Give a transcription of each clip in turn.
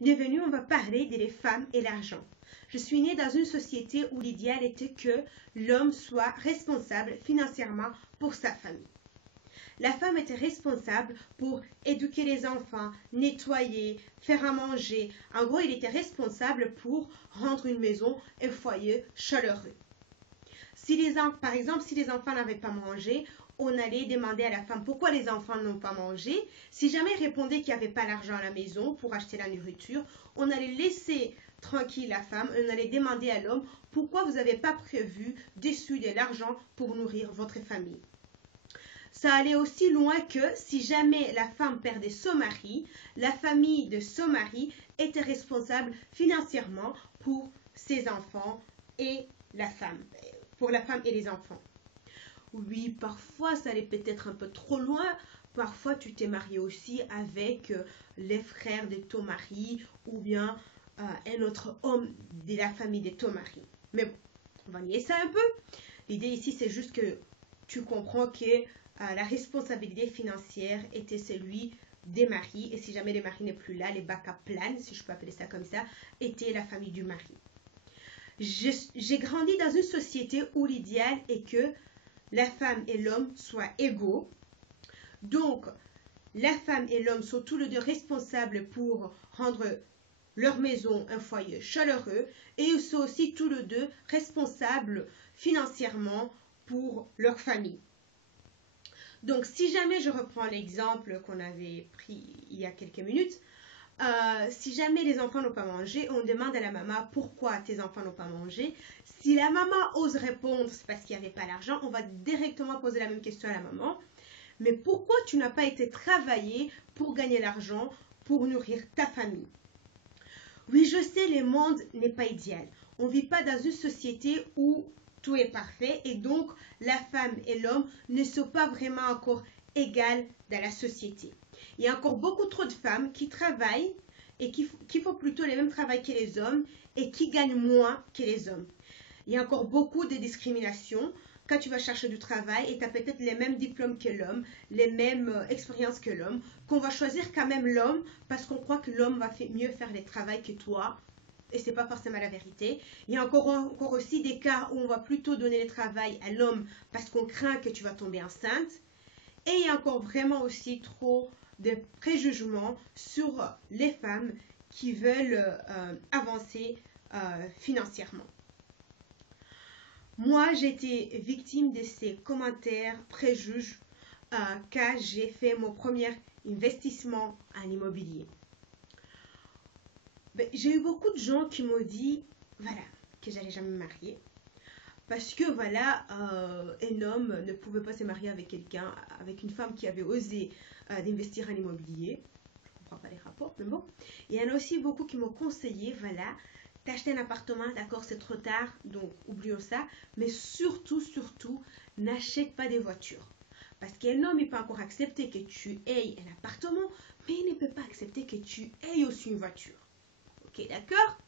Bienvenue, on va parler des femmes et l'argent. Je suis née dans une société où l'idéal était que l'homme soit responsable financièrement pour sa famille. La femme était responsable pour éduquer les enfants, nettoyer, faire à manger. En gros, il était responsable pour rendre une maison un foyer chaleureux. Par exemple, si les enfants n'avaient pas mangé, on allait demander à la femme pourquoi les enfants n'ont pas mangé. Si jamais ils répondaient qu'il n'y avait pas l'argent à la maison pour acheter la nourriture, on allait laisser tranquille la femme et on allait demander à l'homme pourquoi vous n'avez pas prévu d'essuyer de l'argent pour nourrir votre famille. Ça allait aussi loin que si jamais la femme perdait son mari, la famille de son mari était responsable financièrement pour ses enfants et la femme, pour la femme et les enfants. Oui, parfois ça allait peut-être un peu trop loin. Parfois tu t'es marié aussi avec les frères de ton mari ou bien un autre homme de la famille de ton mari. Mais bon, on va nier ça un peu. L'idée ici c'est juste que tu comprends que la responsabilité financière était celui des maris et si jamais les maris n'est plus là, les backup plans, si je peux appeler ça comme ça, était la famille du mari. J'ai grandi dans une société où l'idéal est que la femme et l'homme soient égaux. Donc, la femme et l'homme sont tous les deux responsables pour rendre leur maison un foyer chaleureux et ils sont aussi tous les deux responsables financièrement pour leur famille. Donc, si jamais je reprends l'exemple qu'on avait pris il y a quelques minutes, si jamais les enfants n'ont pas mangé, on demande à la maman pourquoi tes enfants n'ont pas mangé. Si la maman ose répondre, c'est parce qu'il n'y avait pas l'argent, on va directement poser la même question à la maman. Mais pourquoi tu n'as pas été travailler pour gagner l'argent, pour nourrir ta famille? Oui, je sais, le monde n'est pas idéal. On ne vit pas dans une société où tout est parfait et donc la femme et l'homme ne sont pas vraiment encore égales dans la société. Il y a encore beaucoup trop de femmes qui travaillent et qui font plutôt le même travail que les hommes et qui gagnent moins que les hommes. Il y a encore beaucoup de discrimination quand tu vas chercher du travail et tu as peut-être les mêmes diplômes que l'homme, les mêmes expériences que l'homme, qu'on va choisir quand même l'homme parce qu'on croit que l'homme va mieux faire le travail que toi. Et ce n'est pas forcément la vérité. Il y a encore aussi des cas où on va plutôt donner le travail à l'homme parce qu'on craint que tu vas tomber enceinte. Et il y a encore vraiment aussi trop de préjugements sur les femmes qui veulent avancer financièrement. Moi, j'ai été victime de ces commentaires préjuges quand j'ai fait mon premier investissement en immobilier. J'ai eu beaucoup de gens qui m'ont dit, voilà, que j'allais jamais me marier. Parce que, voilà, un homme ne pouvait pas se marier avec quelqu'un, avec une femme qui avait osé d'investir en immobilier. Je ne comprends pas les rapports, mais bon. Il y en a aussi beaucoup qui m'ont conseillé, voilà, d'acheter un appartement, d'accord, c'est trop tard, donc oublions ça. Mais surtout, n'achète pas des voitures. Parce qu'un homme, il peut encore accepter que tu aies un appartement, mais il ne peut pas accepter que tu aies aussi une voiture. Ok, d'accord?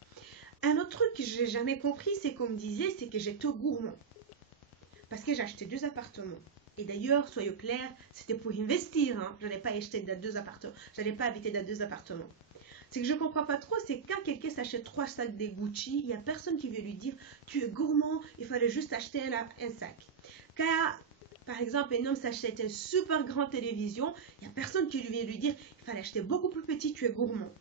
Un autre truc que j'ai jamais compris, c'est qu'on me disait, c'est que j'étais gourmand. Parce que j'ai acheté 2 appartements. Et d'ailleurs, soyons clairs, c'était pour investir. Hein. Je n'allais pas acheter 2 appartements. Je n'allais pas habiter dans 2 appartements. Ce que je ne comprends pas trop, c'est quand quelqu'un s'achète 3 sacs de Gucci, il n'y a personne qui vient lui dire « Tu es gourmand, il fallait juste acheter un sac. » Quand, par exemple, un homme s'achète une super grande télévision, il n'y a personne qui vient lui dire « Il fallait acheter beaucoup plus petit, tu es gourmand. »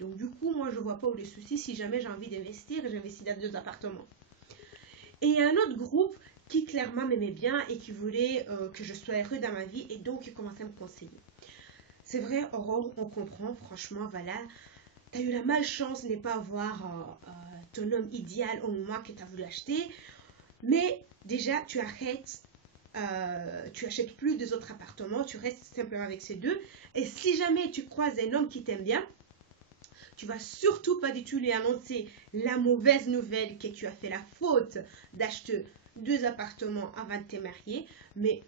Donc du coup, moi, je ne vois pas où les soucis si jamais j'ai envie d'investir et j'investis dans 2 appartements. Et il y a un autre groupe qui clairement m'aimait bien et qui voulait que je sois heureux dans ma vie et donc qui commençait à me conseiller. C'est vrai, Aurore, on comprend, franchement, voilà, tu as eu la malchance de ne pas avoir ton homme idéal au moment que tu as voulu acheter, mais déjà, tu arrêtes, tu achètes plus 2 autres appartements, tu restes simplement avec ces 2, et si jamais tu croises un homme qui t'aime bien, tu vas surtout pas du tout lui annoncer la mauvaise nouvelle que tu as fait la faute d'acheter 2 appartements avant de te marier, mais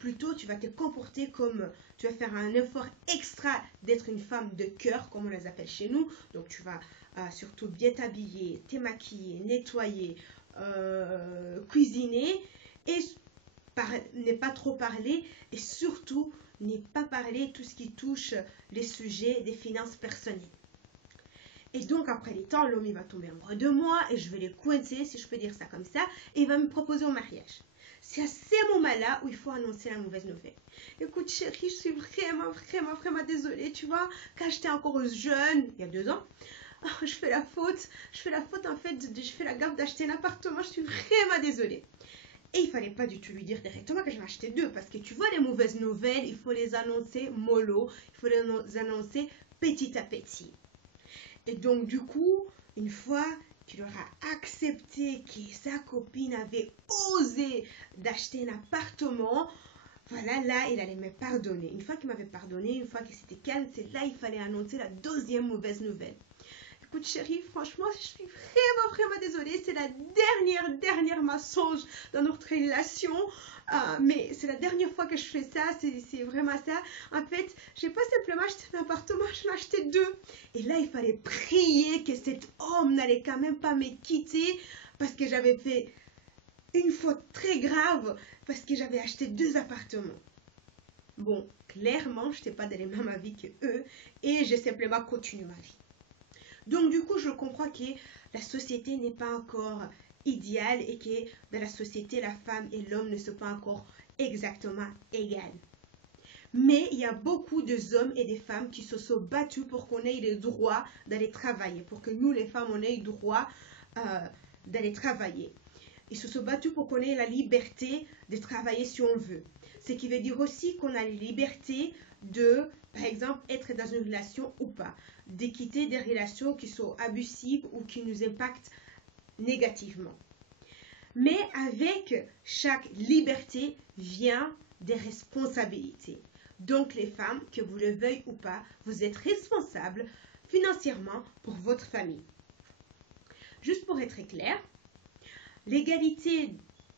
plutôt tu vas te comporter comme, tu vas faire un effort extra d'être une femme de cœur, comme on les appelle chez nous. Donc tu vas surtout bien t'habiller, te maquiller, nettoyer, cuisiner et ne pas trop parler et surtout ne pas parler tout ce qui touche les sujets des finances personnelles. Et donc, après les temps, l'homme, il va tomber amoureux de moi et je vais les coincer, si je peux dire ça comme ça, et il va me proposer au mariage. C'est à ces moments-là où il faut annoncer la mauvaise nouvelle. Écoute, chérie, je suis vraiment désolée. Tu vois, quand j'étais encore jeune, il y a 2 ans, je fais la faute en fait, je fais la gaffe d'acheter un appartement, je suis vraiment désolée. Et il fallait pas du tout lui dire directement que j'en acheté 2, parce que tu vois, les mauvaises nouvelles, il faut les annoncer mollo, il faut les annoncer petit à petit. Et donc, du coup, une fois qu'il aura accepté que sa copine avait osé d'acheter un appartement, voilà, là, il allait me pardonner. Une fois qu'il m'avait pardonné, une fois que c'était calme, c'est là qu'il fallait annoncer la deuxième mauvaise nouvelle. Écoute, chérie, franchement, je suis vraiment désolée. C'est la dernière mensonge dans notre relation. Mais c'est la dernière fois que je fais ça. C'est vraiment ça. En fait, j'ai pas simplement acheté un appartement, j'en ai acheté 2. Et là, il fallait prier que cet homme n'allait quand même pas me quitter parce que j'avais fait une faute très grave parce que j'avais acheté 2 appartements. Bon, clairement, je n'étais pas dans les mêmes avis que eux et j'ai simplement continué ma vie. Donc, du coup, je comprends que la société n'est pas encore idéale et que dans la société, la femme et l'homme ne sont pas encore exactement égales. Mais il y a beaucoup d'hommes et de femmes qui se sont battus pour qu'on ait le droit d'aller travailler, pour que nous, les femmes, on ait le droit d'aller travailler. Ils se sont battus pour qu'on ait la liberté de travailler si on veut. Ce qui veut dire aussi qu'on a la liberté de, par exemple, être dans une relation ou pas, de quitter des relations qui sont abusives ou qui nous impactent négativement. Mais avec chaque liberté vient des responsabilités. Donc les femmes, que vous le veuillez ou pas, vous êtes responsables financièrement pour votre famille. Juste pour être clair, l'égalité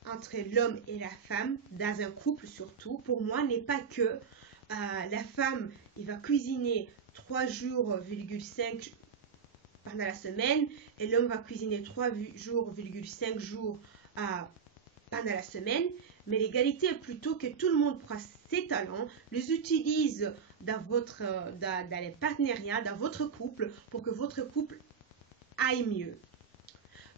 entre l'homme et la femme, dans un couple surtout, pour moi, n'est pas que la femme, il va cuisiner 3 jours, 5 pendant la semaine et l'homme va cuisiner 3 jours, 5 jours pendant la semaine. Mais l'égalité est plutôt que tout le monde prend ses talents, les utilise dans les partenariats, dans votre couple, pour que votre couple aille mieux.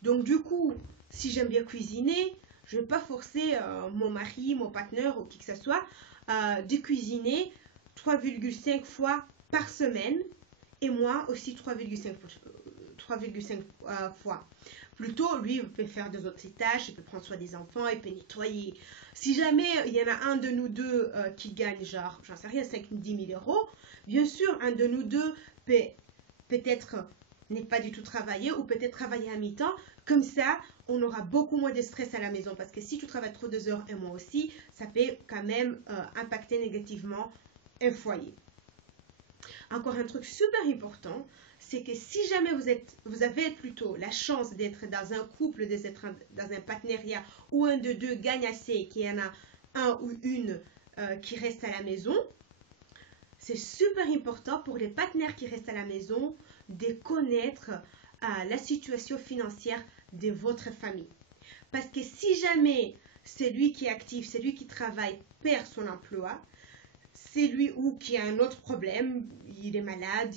Donc du coup, si j'aime bien cuisiner, je ne vais pas forcer mon mari, mon partenaire ou qui que ce soit de cuisiner 3,5 fois par semaine et moi aussi 3,5 fois. Plutôt, lui, il peut faire des autres tâches, il peut prendre soin des enfants, il peut nettoyer. Si jamais il y en a un de nous deux qui gagne, genre, j'en sais rien, 5-10 000 euros, bien sûr, un de nous deux peut-être n'est pas du tout travailler ou peut-être travailler à mi-temps. Comme ça, on aura beaucoup moins de stress à la maison parce que si tu travailles trop 2 heures et moi aussi, ça peut quand même impacter négativement un foyer. Encore un truc super important, c'est que si jamais vous avez plutôt la chance d'être dans un couple, d'être dans un partenariat où un de deux gagne assez et qu'il y en a un ou une qui reste à la maison, c'est super important pour les partenaires qui restent à la maison de connaître la situation financière de votre famille. Parce que si jamais celui qui est actif, celui qui travaille perd son emploi, c'est lui ou qui a un autre problème, il est malade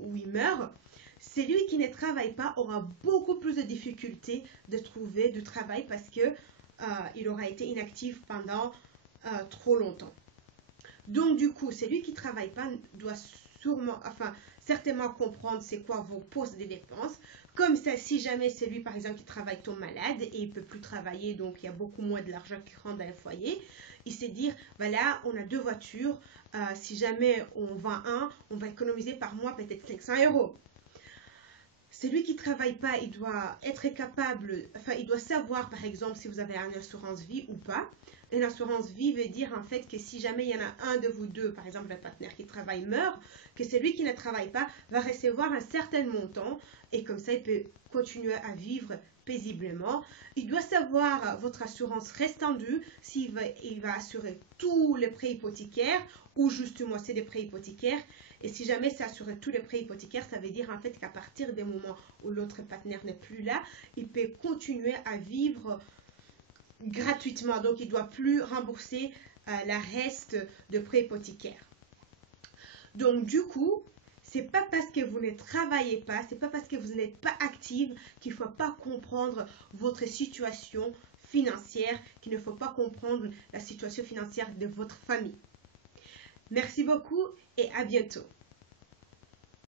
ou il meurt, celui qui ne travaille pas aura beaucoup plus de difficultés de trouver du travail parce que il aura été inactif pendant trop longtemps. Donc du coup, celui qui ne travaille pas doit certainement comprendre c'est quoi vos postes de dépenses. Comme ça, si jamais c'est lui, par exemple, qui travaille tombe malade et il ne peut plus travailler, donc il y a beaucoup moins de l'argent qui rentre dans le foyer, il sait dire, voilà, on a 2 voitures, si jamais on vend un, on va économiser par mois peut-être 500 euros. Celui qui ne travaille pas, il doit être capable, il doit savoir, par exemple, si vous avez une assurance vie ou pas. Une assurance vie veut dire en fait que si jamais il y en a un de vous deux, par exemple, le partenaire qui travaille meurt, que celui qui ne travaille pas va recevoir un certain montant et comme ça, il peut continuer à vivre paisiblement. Il doit savoir votre assurance restante s'il va assurer tous les prêts hypothécaires ou juste moitié des prêts hypothécaires. Et si jamais c'est assuré tous les prêts hypothécaires, ça veut dire en fait qu'à partir des moments où l'autre partenaire n'est plus là, il peut continuer à vivre gratuitement. Donc, il ne doit plus rembourser la reste de prêts hypothécaires. Donc, du coup, C'est pas parce que vous ne travaillez pas, c'est pas parce que vous n'êtes pas active qu'il ne faut pas comprendre votre situation financière, qu'il ne faut pas comprendre la situation financière de votre famille. Merci beaucoup et à bientôt.